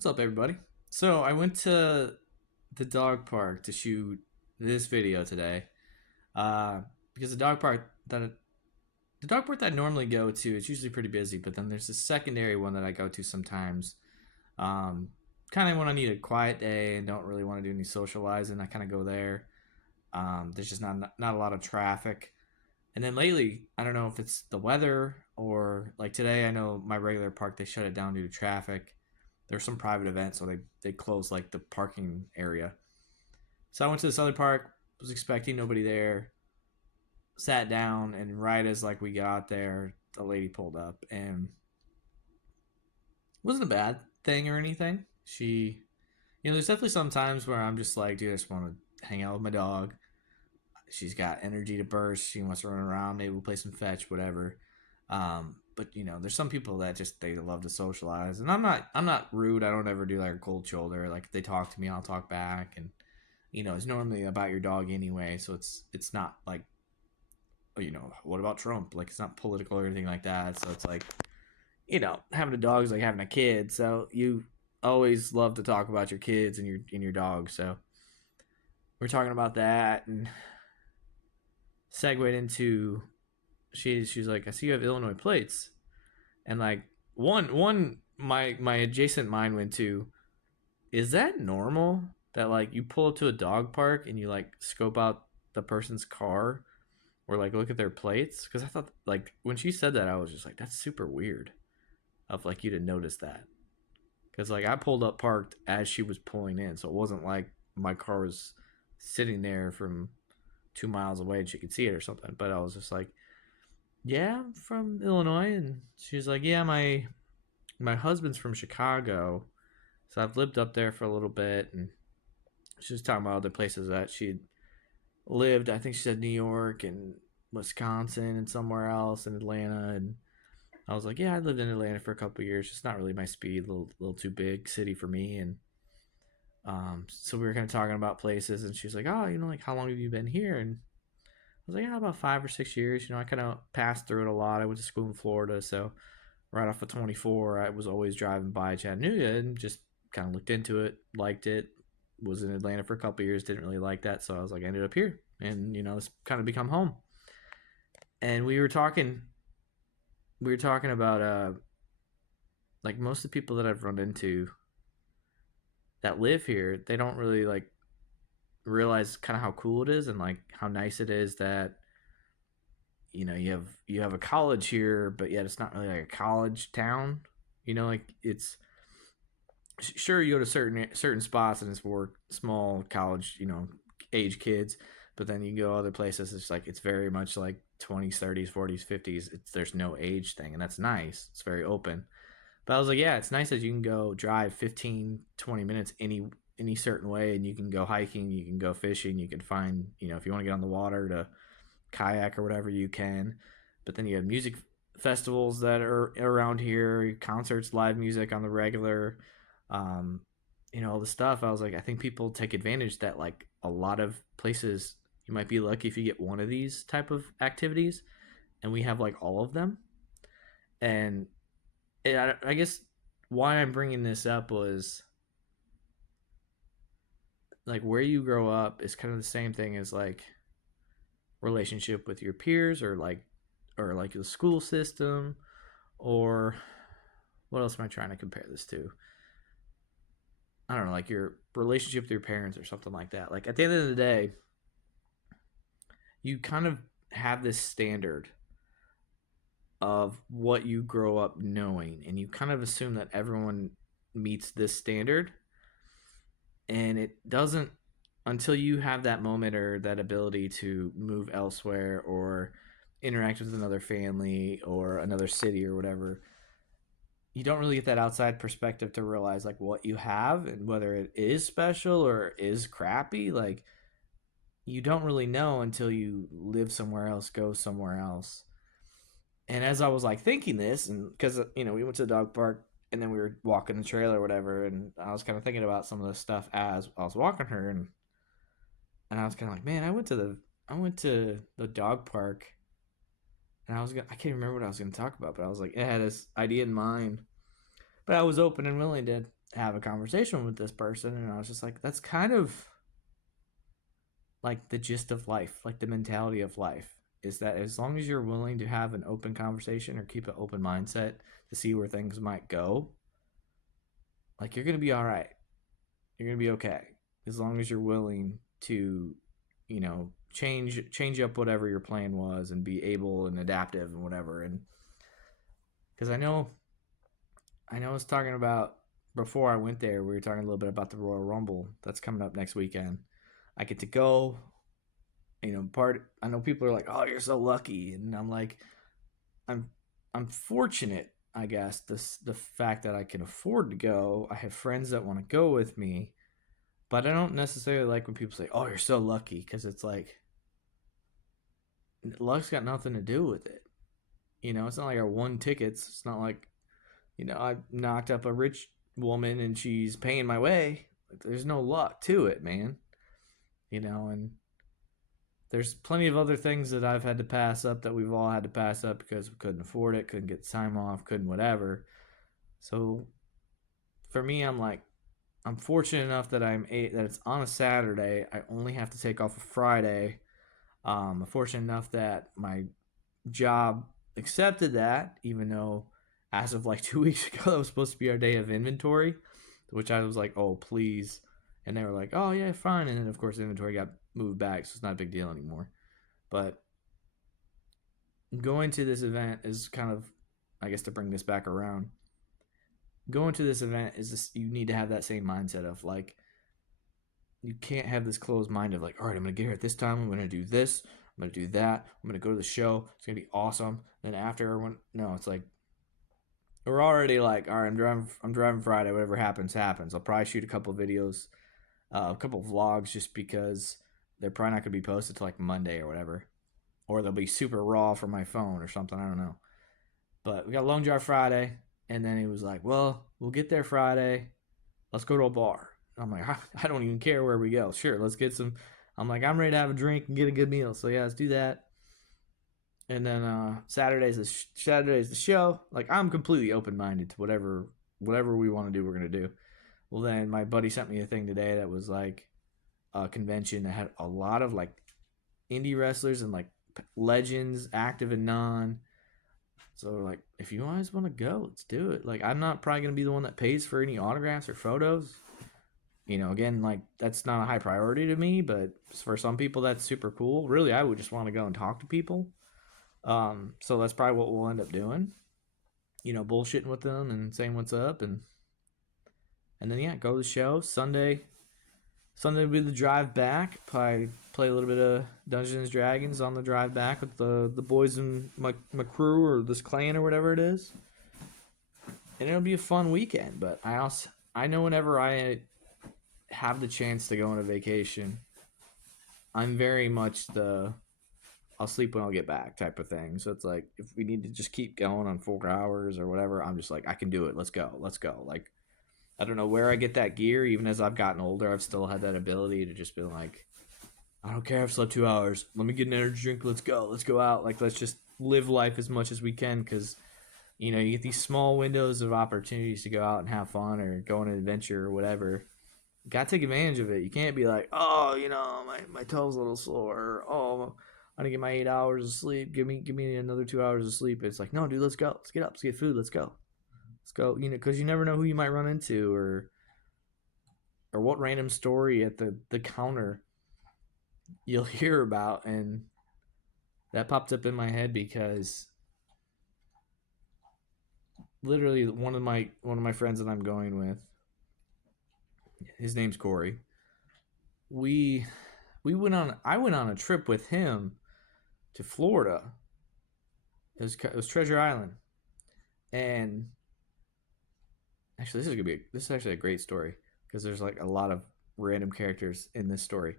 What's up, everybody? So I went to the dog park to shoot this video today, because the dog park that I normally go to, it's usually pretty busy. But then there's a secondary one that I go to sometimes, um, kind of when I need a quiet day and don't really want to do any socializing. I kind of go there. There's just not a lot of traffic. And then lately, I don't know if it's the weather or like today. I know my regular park they shut it down due to traffic. There's some private event, so they closed like the parking area. So I went to this other park, was expecting nobody there, sat down, and right as like we got there, the lady pulled up, and it wasn't a bad thing or anything. There's definitely some times where I'm just like, dude, I just want to hang out with my dog. She's got energy to burst. She wants to run around. Maybe we'll play some fetch, whatever. But there's some people that just they love to socialize, and I'm not rude. I don't ever do like a cold shoulder. Like if they talk to me, I'll talk back, and it's normally about your dog anyway. So it's not like what about Trump? Like it's not political or anything like that. So it's like having a dog is like having a kid. So you always love to talk about your kids and your dog. So we're talking about that and segued into she's like, I see you have Illinois plates, and like one my adjacent mind went to, is that normal that like you pull up to a dog park and you like scope out the person's car or like look at their plates? Because I thought like when she said that I was just like, that's super weird of like you to notice that, because like I pulled up parked as she was pulling in, so it wasn't like my car was sitting there from 2 miles away and she could see it or something. But I was just like, yeah, I'm from Illinois. And she's like, yeah, my husband's from Chicago, so I've lived up there for a little bit. And she was talking about other places that she'd lived. I think she said New York and Wisconsin and somewhere else in Atlanta. And I was like, yeah, I lived in Atlanta for a couple of years. It's not really my speed, little too big city for me. And so we were kind of talking about places, and she's like, oh, like how long have you been here? And I was like, yeah, about 5 or 6 years. I kind of passed through it a lot. I went to school in Florida, so right off of 24, I was always driving by Chattanooga and just kind of looked into it, liked it. Was in Atlanta for a couple of years, didn't really like that, so I was like, I ended up here, and it's kind of become home. And we were talking about like most of the people that I've run into that live here, they don't really like realize kind of how cool it is and like how nice it is that you have a college here, but yet it's not really like a college town. Like it's sure you go to certain spots and it's for small college, age kids, but then you go other places. It's like it's very much like 20s, 30s, 40s, 50s. There's no age thing, and that's nice. It's very open. But I was like, yeah, it's nice that you can go drive 15, 20 minutes any certain way, and you can go hiking, you can go fishing, you can find, if you want to get on the water to kayak or whatever, you can. But then you have music festivals that are around here, concerts, live music on the regular, um, all the stuff. I was like, I think people take advantage that like a lot of places you might be lucky if you get one of these type of activities, and we have like all of them. And I guess why I'm bringing this up was like where you grow up is kind of the same thing as like relationship with your peers or like the school system, or what else am I trying to compare this to? I don't know, like your relationship with your parents or something like that. Like at the end of the day, you kind of have this standard of what you grow up knowing, and you kind of assume that everyone meets this standard, and it doesn't until you have that moment or that ability to move elsewhere or interact with another family or another city or whatever. You don't really get that outside perspective to realize like what you have and whether it is special or is crappy. Like you don't really know until you live somewhere else, go somewhere else. And as I was like thinking this, and because we went to the dog park and then we were walking the trail or whatever, and I was kind of thinking about some of the stuff as I was walking her, and I was kind of like, man, I went to the dog park, and I can't remember what I was gonna talk about, but I was like, I had this idea in mind, but I was open and willing have a conversation with this person, and I was just like, that's kind of like the gist of life, like the mentality of life is that as long as you're willing to have an open conversation or keep an open mindset to see where things might go, like you're gonna be all right. You're gonna be okay as long as you're willing to, change up whatever your plan was and be able and adaptive and whatever. And because I was talking about before I went there, we were talking a little bit about the Royal Rumble that's coming up next weekend. I get to go, I know people are like, "Oh, you're so lucky," and I'm like, I'm I'm fortunate, I guess. The fact that I can afford to go. I have friends that want to go with me, but I don't necessarily like when people say, "Oh, you're so lucky," because it's like luck's got nothing to do with it. It's not like I won tickets. It's not like I knocked up a rich woman and she's paying my way. Like, there's no luck to it, man. And there's plenty of other things that I've had to pass up that we've all had to pass up because we couldn't afford it, couldn't get time off, couldn't whatever. So for me, I'm fortunate enough that that it's on a Saturday. I only have to take off a Friday. I'm fortunate enough that my job accepted that, even though as of like 2 weeks ago, that was supposed to be our day of inventory, which I was like, oh, please. And they were like, oh, yeah, fine. And then, of course, inventory got moved back, so it's not a big deal anymore. But going to this event is kind of, I guess, to bring this back around, going to this event is this, you need to have that same mindset of like, you can't have this closed mind of like, all right, I'm going to get here at this time. I'm going to do this. I'm going to do that. I'm going to go to the show. It's going to be awesome. Then after everyone, no, it's like, we're already like, all right, I'm driving Friday. Whatever happens, happens. I'll probably shoot a couple of videos, a couple of vlogs, just because they're probably not going to be posted till like Monday or whatever, or they'll be super raw from my phone or something. I don't know. But we got Long Drive Friday, and then he was like, well, we'll get there Friday. Let's go to a bar. I'm like, I don't even care where we go. Sure, let's get some. I'm like, I'm ready to have a drink and get a good meal. So yeah, let's do that. And then Saturday's the show. Like, I'm completely open minded to whatever we want to do. We're gonna do. Well, then my buddy sent me a thing today that was like a convention that had a lot of like indie wrestlers and like legends, active and non. So like, if you guys want to go, let's do it. Like, I'm not probably gonna be the one that pays for any autographs or photos. Again, like that's not a high priority to me, but for some people that's super cool. Really, I would just want to go and talk to people. So that's probably what we'll end up doing. Bullshitting with them and saying what's up, and then yeah, go to the show Sunday. Sunday will be the drive back. Probably play a little bit of Dungeons and Dragons on the drive back with the boys in my crew or this clan or whatever it is, and it'll be a fun weekend. But I know whenever I have the chance to go on a vacation, I'm very much the I'll sleep when I'll get back type of thing. So it's like, if we need to just keep going on 4 hours or whatever, I'm just like, I can do it. Let's go. Let's go. Like, I don't know where I get that gear. Even as I've gotten older, I've still had that ability to just be like, I don't care if I've slept 2 hours. Let me get an energy drink. Let's go. Let's go out. Like, let's just live life as much as we can, because you get these small windows of opportunities to go out and have fun or go on an adventure or whatever. You gotta take advantage of it. You can't be like, oh, my toe's a little sore. Oh, I didn't get my 8 hours of sleep. Give me another 2 hours of sleep. It's like, no, dude, let's go. Let's get up. Let's get food. Let's go. Let's go. Because you never know who you might run into, or what random story at the counter you'll hear about. And that popped up in my head because literally one of my friends that I'm going with, his name's Corey. I went on a trip with him to Florida. It was Treasure Island, and actually this is actually a great story, because there's like a lot of random characters in this story.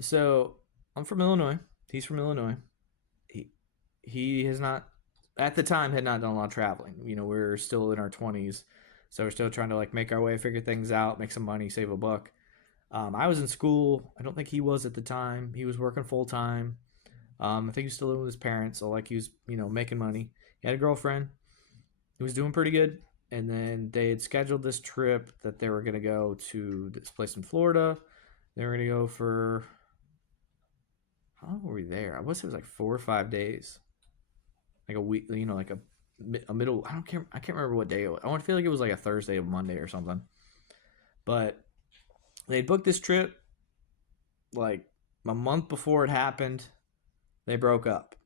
So I'm from Illinois. He's from Illinois. He has not, at the time, had not done a lot of traveling. We're still in our 20s, so we're still trying to like make our way, figure things out, make some money, save a buck. I was in school. I don't think he was at the time. He was working full time. I think he was still living with his parents, so like he was, making money. He had a girlfriend. He was doing pretty good. and then they had scheduled this trip that they were going to go to this place in Florida. They were going to go for, how long were we there? I guess it was like 4 or 5 days, like a week, like a middle. I can't remember what day it was. I want to feel like it was like a Thursday or Monday or something. But they booked this trip like a month before it happened. They broke up,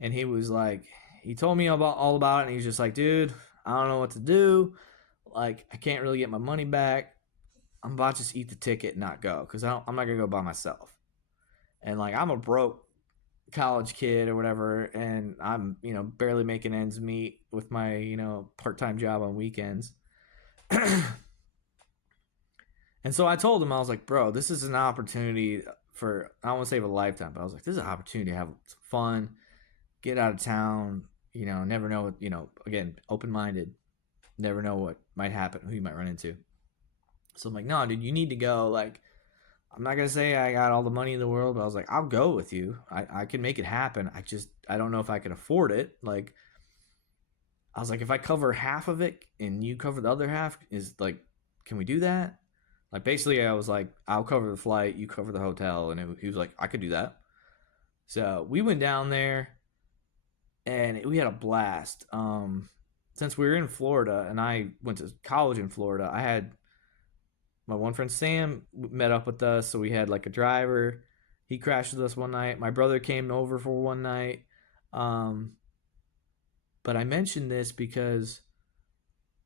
and he told me about all about it, and he was just like, dude, I don't know what to do. Like, I can't really get my money back. I'm about to just eat the ticket and not go because I'm not gonna go by myself. And like, I'm a broke college kid or whatever, and I'm barely making ends meet with my part-time job on weekends. And so I told him, I was like, bro, this is an opportunity for, I don't want to say a lifetime, but I was like, this is an opportunity to have some fun, get out of town, never know what, again, open minded, never know what might happen, who you might run into. So I'm like, no, dude, you need to go. Like, I'm not gonna say I got all the money in the world, but I was like, I'll go with you. I can make it happen. I don't know if I can afford it. Like, I was like, if I cover half of it and you cover the other half, is like, can we do that? Like, basically, I was like, I'll cover the flight, you cover the hotel, and he was like, I could do that. So we went down there, and we had a blast. Since we were in Florida, and I went to college in Florida, I had my one friend Sam met up with us, so we had like a driver. He crashed with us one night. My brother came over for one night. Um, but I mentioned this because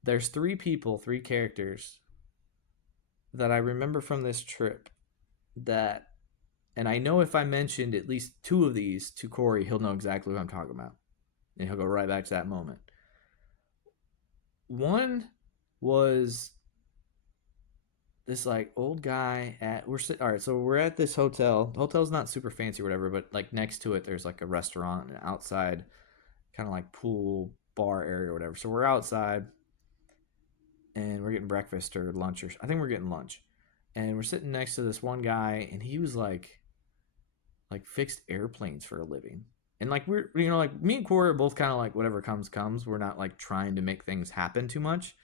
there's three characters that I remember from this trip that, and I know if I mentioned at least two of these to Corey, he'll know exactly what I'm talking about, and he'll go right back to that moment. One was this like old guy all right, so we're at this hotel. The hotel's not super fancy or whatever, but like next to it there's like a restaurant and outside kind of like pool bar area or whatever. So we're outside and we're getting breakfast or lunch, or I think we're getting lunch. And we're sitting next to this one guy, and he was like fixed airplanes for a living. And like, we're like, me and Corey are both kind of like, whatever comes. We're not like trying to make things happen too much.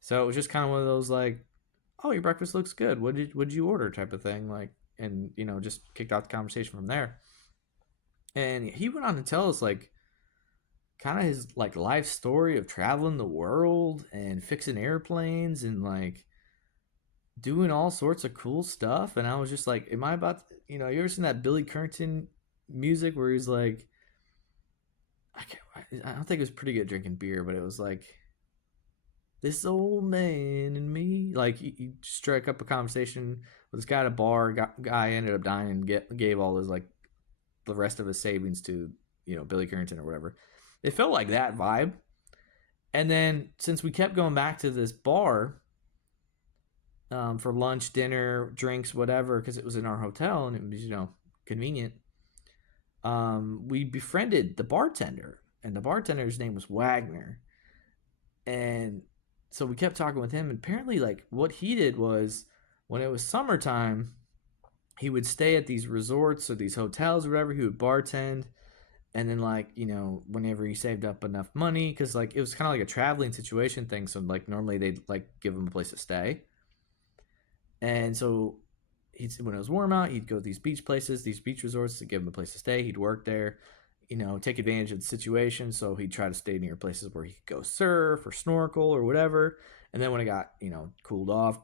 So it was just kind of one of those like, oh, your breakfast looks good. What did you order type of thing, like, and just kicked out the conversation from there. And he went on to tell us like kind of his like life story of traveling the world and fixing airplanes and like doing all sorts of cool stuff. And I was just like, am I about to, you ever seen that Billy Currington music where he's like, I don't think it was pretty good drinking beer, but it was like, this old man and me. Like, he struck up a conversation with this guy at a bar. Guy ended up dying and gave all his like the rest of his savings to Billy Currington or whatever. It felt like that vibe. And then since we kept going back to this bar for lunch, dinner, drinks, whatever, because it was in our hotel and it was convenient, we befriended the bartender, and the bartender's name was Wagner. And so we kept talking with him, and apparently like what he did was, when it was summertime, he would stay at these resorts or these hotels or whatever. He would bartend, and then like whenever he saved up enough money, because like it was kind of like a traveling situation thing, so like normally they'd like give him a place to stay. And so when it was warm out, he'd go to these beach places, these beach resorts, to give him a place to stay. He'd work there, take advantage of the situation. So he'd try to stay near places where he could go surf or snorkel or whatever. And then when it got cooled off,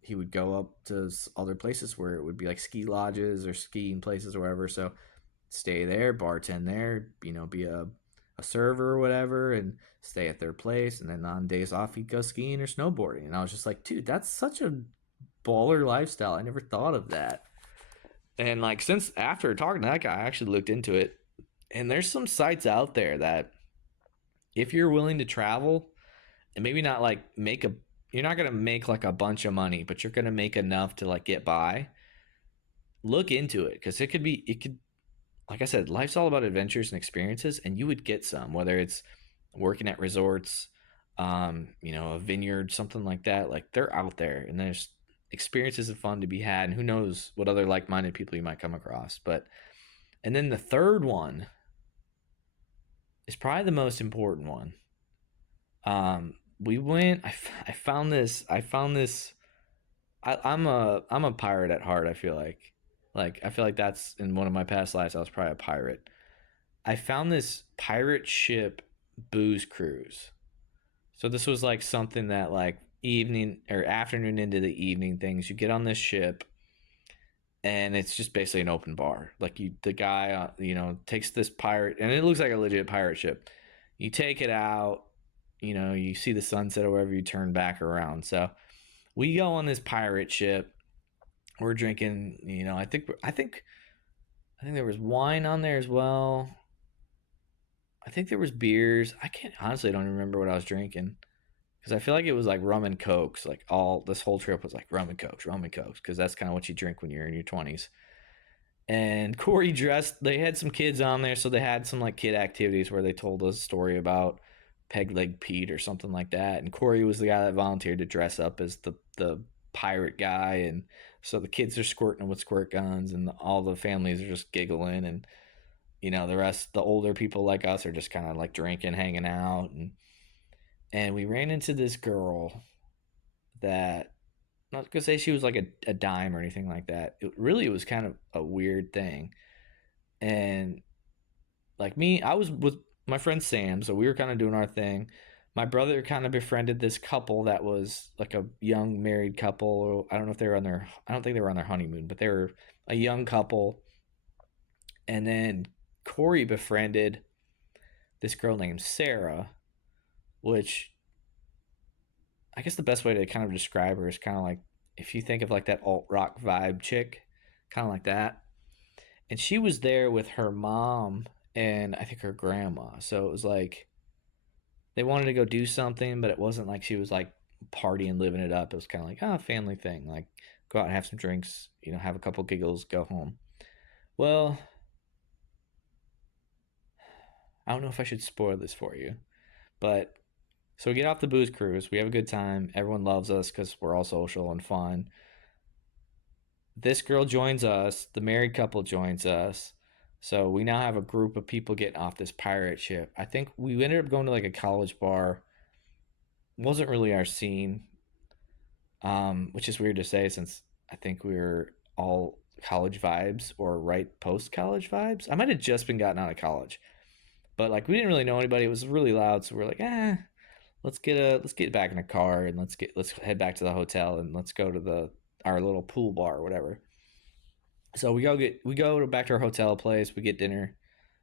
he would go up to other places where it would be like ski lodges or skiing places or whatever. So stay there, bartend there, be a server or whatever, and stay at their place. And then on days off, he'd go skiing or snowboarding. And I was just like, dude, that's such a baller lifestyle. I never thought of that. And like, since after talking to that guy, I actually looked into it, and there's some sites out there that if you're willing to travel and maybe not like you're not going to make like a bunch of money, but you're going to make enough to like get by, look into it. Because it could, like I said, life's all about adventures and experiences, and you would get some, whether it's working at resorts, a vineyard, something like that. Like, they're out there, and there's experiences and fun to be had, and who knows what other like-minded people you might come across. And then the third one is probably the most important one. we went. I found this. I'm a pirate at heart. I feel like I feel like that's in one of my past lives. I was probably a pirate. I found this pirate ship booze cruise. So this was like something that like evening or afternoon into the evening things. You get on this ship and it's just basically an open bar. Like the guy, takes this pirate, and it looks like a legit pirate ship. You take it out, you see the sunset or wherever you turn back around. So we go on this pirate ship. We're drinking. I think there was wine on there as well. I think there was beers. I can't honestly don't remember what I was drinking because I feel like it was like rum and cokes. Like all this whole trip was like rum and cokes, because that's kind of what you drink when you're in your 20s. And Corey dressed. They had some kids on there, so they had some like kid activities where they told us a story about Peg Leg Pete or something like that. And Corey was the guy that volunteered to dress up as the pirate guy, and so the kids are squirting with squirt guns, and all the families are just giggling, and the rest, the older people like us, are just kind of like drinking, hanging out, and we ran into this girl that, not gonna say she was like a dime or anything like that. It was kind of a weird thing. And like me, I was with my friend Sam, so we were kind of doing our thing. My brother kind of befriended this couple that was like a young married couple. I don't know if they were on their, I don't think they were on their honeymoon, but they were a young couple. And then Corey befriended this girl named Sarah, which I guess the best way to kind of describe her is kind of like if you think of like that alt rock vibe chick, kind of like that. And she was there with her mom and I think her grandma. So it was like they wanted to go do something, but it wasn't like she was like partying, living it up. It was kind of like, family thing. Like go out and have some drinks, have a couple giggles, go home. Well, I don't know if I should spoil this for you, but so we get off the booze cruise. We have a good time. Everyone loves us because we're all social and fun. This girl joins us. The married couple joins us. So we now have a group of people getting off this pirate ship. I think we ended up going to like a college bar. Wasn't really our scene, which is weird to say since I think we were all college vibes or right post college vibes. I might have just been gotten out of college, but like we didn't really know anybody. It was really loud, so we're like, let's get back in a car and let's head back to the hotel and let's go to our little pool bar or whatever. So we go back to our hotel place. We get dinner.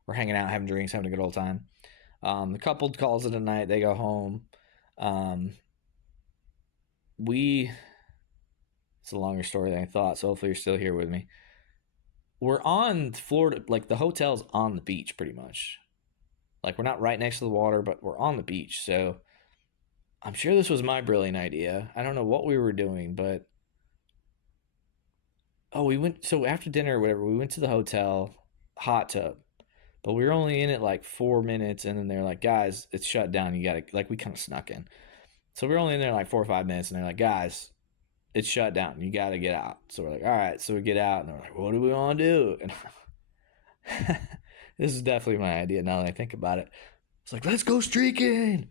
We're hanging out, having drinks, having a good old time. The couple calls it a night. They go home. Um, we It's a longer story than I thought. So hopefully you're still here with me. We're on Florida, like the hotel's on the beach, pretty much. Like we're not right next to the water, but we're on the beach. So I'm sure this was my brilliant idea. I don't know what we were doing, but we went. So after dinner or whatever, we went to the hotel, hot tub, but we were only in it like 4 minutes, and then they're like, "Guys, it's shut down. You gotta like." We kind of snuck in, so we were only in there like 4 or 5 minutes, and they're like, "Guys, it's shut down. You gotta get out." So we're like, "All right." So we get out, and they're like, "What do we want to do?" And this is definitely my idea now that I think about it. It's like, "Let's go streaking."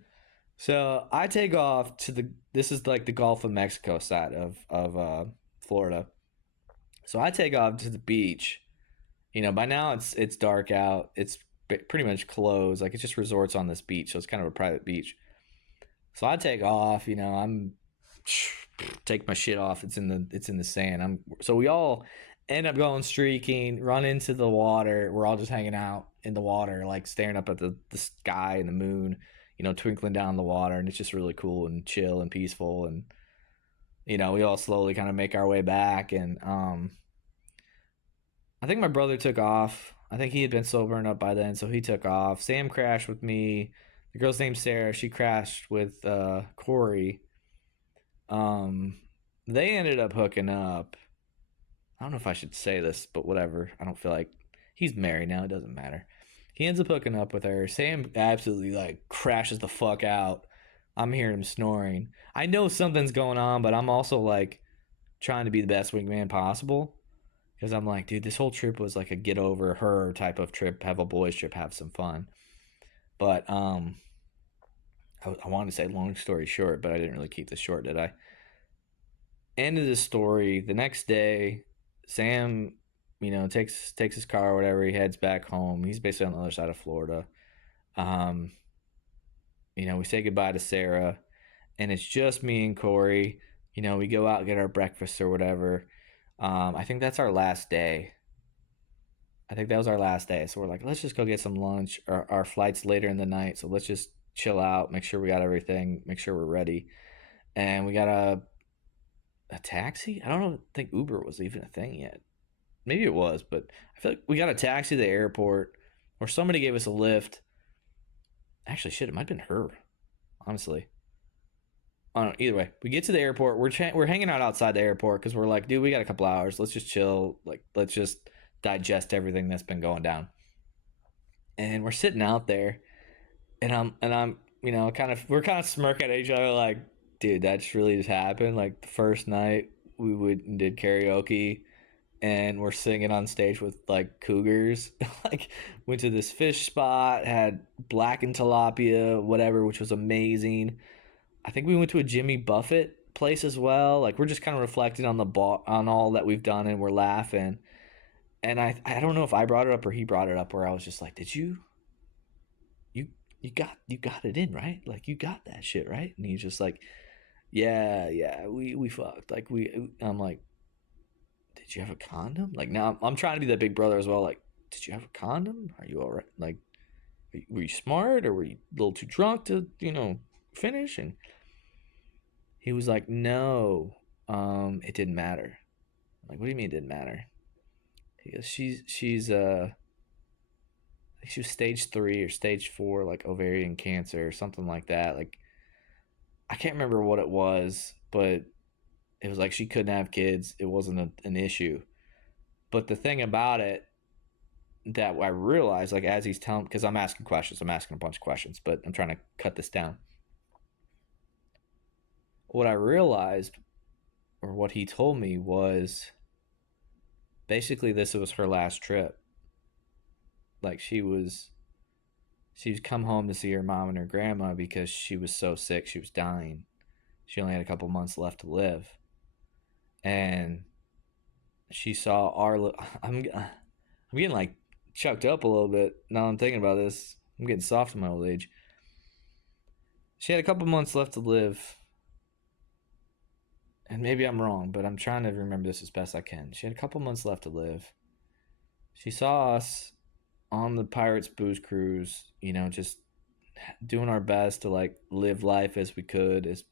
So I take off to the. This is like the Gulf of Mexico side of Florida. So I take off to the beach. By now it's dark out. It's pretty much closed. Like it's just resorts on this beach, so it's kind of a private beach. So I take off. I'm take my shit off. It's in the sand. So we all end up going streaking, run into the water. We're all just hanging out in the water, like staring up at the sky and the moon, twinkling down the water, and it's just really cool and chill and peaceful. And we all slowly kind of make our way back, and I think my brother took off. I think he had been sobering up by then, so he took off. Sam crashed with me. The girl's named Sarah. She crashed with Corey. Um, they ended up hooking up. I don't know if I should say this, but whatever. I don't feel like he's married now. It doesn't matter. He ends up hooking up with her. Sam absolutely like crashes the fuck out. I'm hearing him snoring. I know something's going on, but I'm also like trying to be the best wingman possible. Because I'm like, dude, this whole trip was like a get over her type of trip, have a boys trip, have some fun. But I wanted to say long story short, but I didn't really keep this short, did I? End of the story. The next day, Sam, takes his car or whatever. He heads back home. He's basically on the other side of Florida. Um, we say goodbye to Sarah, and it's just me and Corey. We go out and get our breakfast or whatever. I think that's our last day. I think that was our last day. So we're like, let's just go get some lunch. Our flight's later in the night, so let's just chill out, make sure we got everything, make sure we're ready. And we got a taxi. I don't think Uber was even a thing yet. Maybe it was, but I feel like we got a taxi to the airport, or somebody gave us a lift. Actually, shit, it might have been her. Honestly, I don't know. Either way, we get to the airport. We're hanging out outside the airport because we're like, dude, we got a couple hours. Let's just chill. Like, let's just digest everything that's been going down. And we're sitting out there, and I'm we're kind of smirking at each other like, dude, that just really just happened. Like the first night we would and did karaoke, and we're singing on stage with like cougars. Like went to this fish spot, had blackened tilapia, whatever, which was amazing. I think we went to a Jimmy Buffett place as well. Like we're just kind of reflecting on on all that we've done, and we're laughing. And I don't know if I brought it up or he brought it up, where I was just like, did you you got it in, right? Like you got that shit, right? And he's just like, yeah, we fucked. Like I'm like, did you have a condom? Like now I'm trying to be that big brother as well. Like, did you have a condom? Are you all right? Like, were you smart or were you a little too drunk to finish? And he was like, no, it didn't matter. I'm like, what do you mean it didn't matter? He goes, she's I think she was stage 3 or stage 4, like ovarian cancer or something like that. Like I can't remember what it was, but it was like she couldn't have kids. It wasn't an issue. But the thing about it that I realized, like as he's telling, because I'm asking questions, I'm asking a bunch of questions, but I'm trying to cut this down. What I realized, or what he told me, was basically this was her last trip. Like she's come home to see her mom and her grandma because she was so sick, she was dying. She only had a couple months left to live, and she saw our. I'm getting like choked up a little bit now. I'm thinking about this. I'm getting soft in my old age. She had a couple months left to live, and maybe I'm wrong, but I'm trying to remember this as best I can. She had a couple months left to live. She saw us on the Pirates Booze Cruise, just doing our best to like live life as we could, as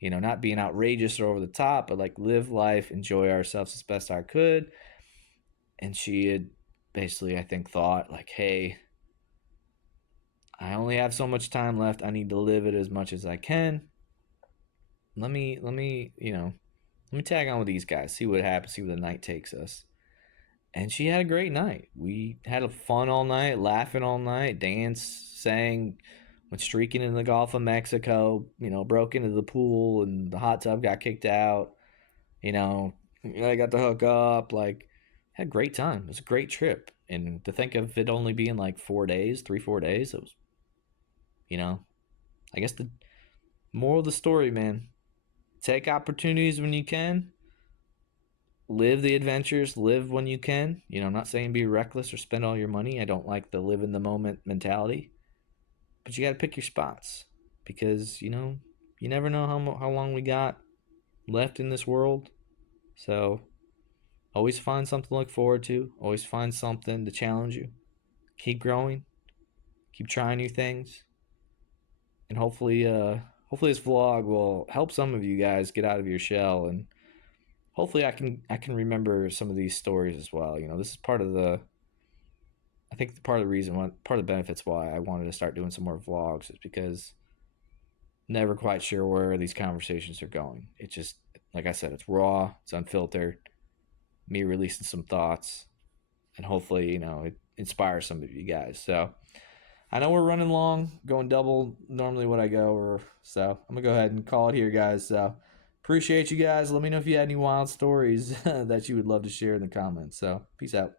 not being outrageous or over the top, but like live life, enjoy ourselves as best I could. And she had basically, I think, thought like, hey, I only have so much time left. I need to live it as much as I can. Let me tag on with these guys, see what happens, see where the night takes us. And she had a great night. We had a fun all night, laughing all night, danced, sang, went streaking in the Gulf of Mexico, broke into the pool and the hot tub got kicked out. I got to hook up, like, had a great time. It was a great trip. And to think of it only being like 4 days, 3, 4 days, it was, I guess the moral of the story, man, take opportunities when you can, live the adventures, live when you can. I'm not saying be reckless or spend all your money. I don't like the live in the moment mentality. But you got to pick your spots because, you never know how long we got left in this world. So always find something to look forward to. Always find something to challenge you. Keep growing. Keep trying new things. And hopefully this vlog will help some of you guys get out of your shell, and hopefully I can remember some of these stories as well. This is part of the I think part of the reason part of the benefits why I wanted to start doing some more vlogs is because never quite sure where these conversations are going. It's just, like I said, it's raw, it's unfiltered, me releasing some thoughts, and hopefully, it inspires some of you guys. So I know we're running long, going double normally what I go, so I'm gonna go ahead and call it here, guys. So appreciate you guys. Let me know if you had any wild stories that you would love to share in the comments. So peace out.